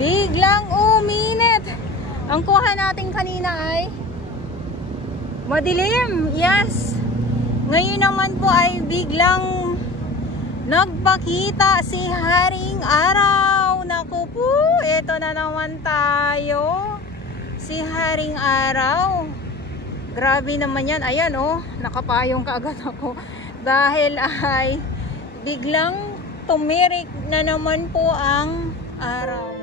biglang uminit. Ang kuha natin kanina ay madilim. Yes. Ngayon naman po ay biglang nagpakita si Haring Araw. Naku po, ito na naman tayo. Si Haring Araw. Grabe naman yan. Ayan oh, nakapayong kaagad ako. Dahil ay biglang tumirik na naman po ang araw.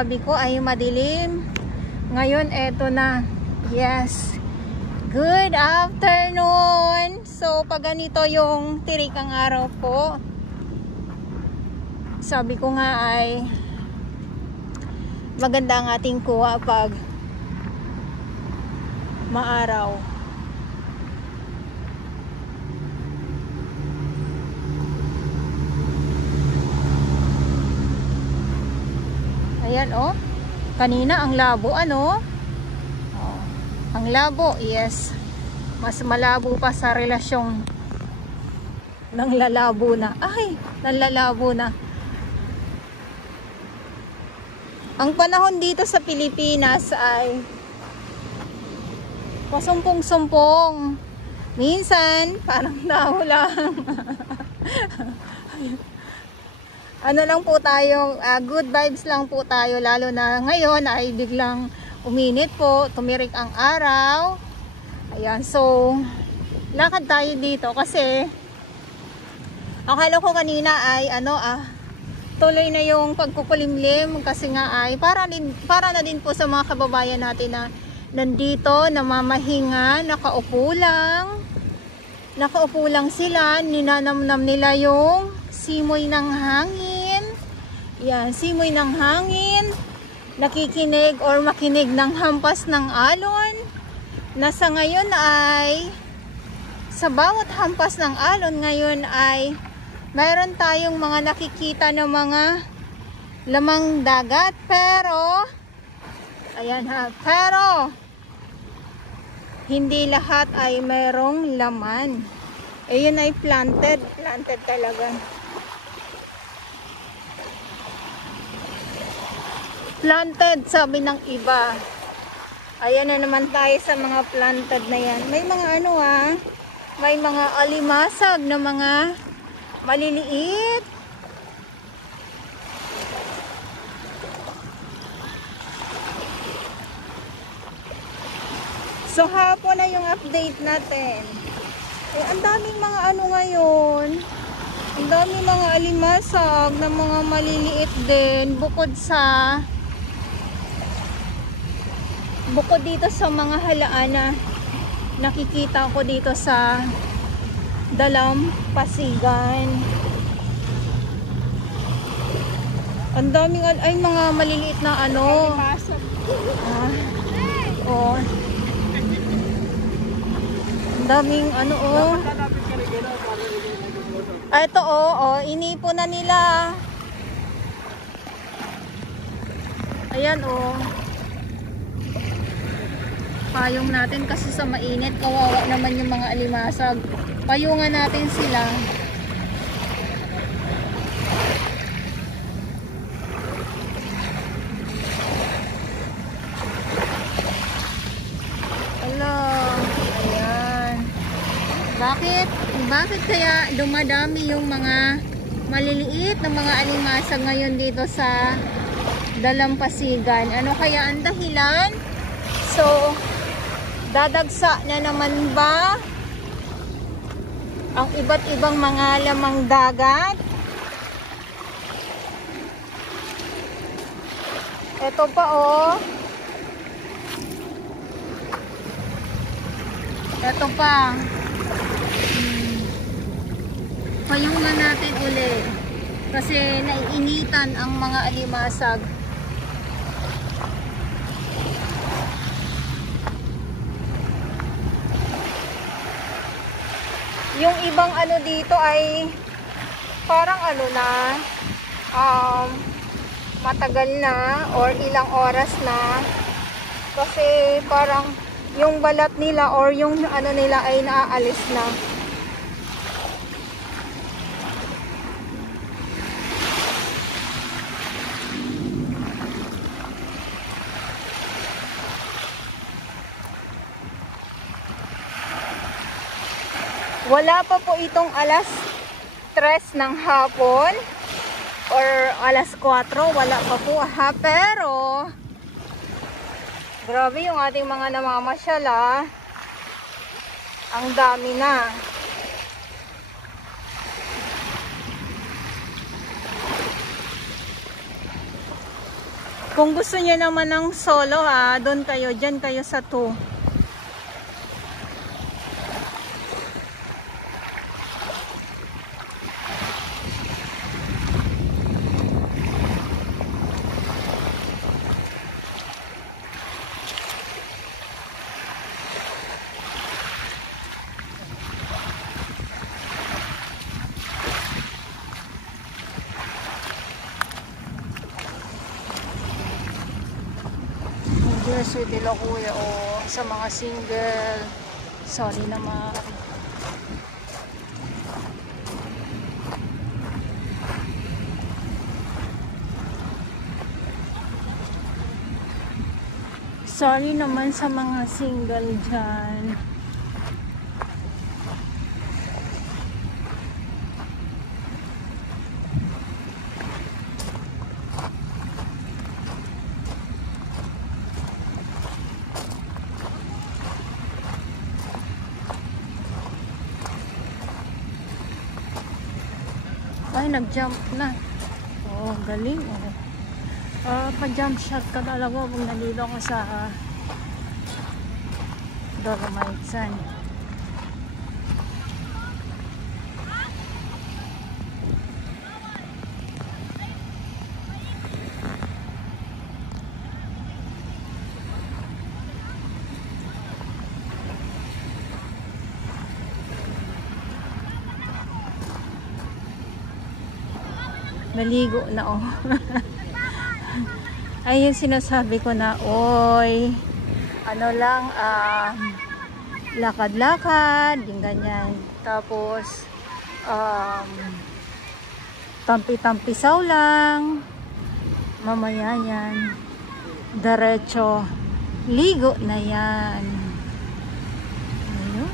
Sabi ko ay madilim. Ngayon eto na. Yes. Good afternoon. So pag ganito yung tirik ang araw po, sabi ko nga ay maganda ang ating kuha pag maaraw. Ayan oh. Kanina ang labo ano? Oh, ang labo, yes. Mas malabo pa sa relasyong nang lalabo na. Ay, nalalabo na. Ang panahon dito sa Pilipinas ay pasumpong-sumpong. Minsan, parang daw lang. Ano lang po tayo, good vibes lang po tayo, lalo na ngayon ay biglang uminit po, tumirik ang araw. Ayan, so lakad tayo dito kasi akala ko kanina ay tuloy na yung pagkukulimlim kasi nga ay para na din po sa mga kababayan natin na nandito, namamahinga, nakaupo lang sila, ninanamnam nila yung simoy ng hangin. Yan, simoy ng hangin, nakikinig or makinig ng hampas ng alon. Nasa ngayon ay sa bawat hampas ng alon ngayon ay mayroon tayong mga nakikita ng mga lamang dagat, pero ayan ha, pero hindi lahat ay mayroong laman. Ayun ay planted talaga. Planted, sabi ng iba. Ayan na naman tayo sa mga planted na yan. May mga may mga alimasag na mga maliliit. So hapon na yung update natin. Eh, ang daming mga ngayon. Ang daming mga alimasag na mga maliliit din bukod sa Bukod dito sa mga halaan na nakikita ko dito sa Dalampasigan, ang daming ay mga maliliit na ano. Oh. Ang daming ano oh. Ito oh, inipo na nila. Ayan oh. Payong natin kasi sa mainit, kawawa naman yung mga alimasag. Payungan natin sila. Hello. Ayan. Bakit kaya dumadami yung mga maliliit na mga alimasag ngayon dito sa Dalampasigan? Ano kaya ang dahilan? So, dadagsa na naman ba ang iba't ibang mga lamang dagat? Ito pa oh. Ito pa. Payungan natin uli. Kasi naiinitan ang mga alimasag. Yung ibang ano dito ay parang ano na, matagal na or ilang oras na. Kasi parang yung balat nila or yung ano nila ay naaalis na. Wala pa po itong alas 3 ng hapon or alas 4, wala pa po ha, pero grabe yung ating mga namamasyal ha. Ang dami na. Kung gusto niyo naman ng solo ha, doon kayo, dyan kayo sa 2. Jersey de la Kuya o sa mga single. Sorry naman. Sorry naman sa mga single dyan. Ay, nag-jump na. Oh, galing. Oh. Pa-jump shot ka talaga kung nalilo ko sa Dolomites. Naligo na oh. Ay yung sinasabi ko na oy, ano lang lakad-lakad yung ganyan, tapos tampi-tampisaw lang, mamaya yan diretso ligo na yan. Ayun.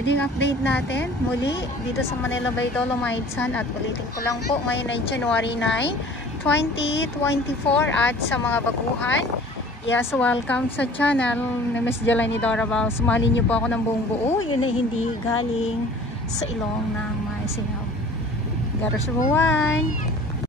Wedding update natin muli dito sa Manila Bay Dolomites Sun, at ulitin ko lang po, ngayon ay January 9, 2024, at sa mga baguhan, yes, welcome sa channel ni Miss Jelani Dorabao. Sumali niyo po ako ng buong buo, yun ay hindi galing sa ilong ng Masingaw. Garos buwan!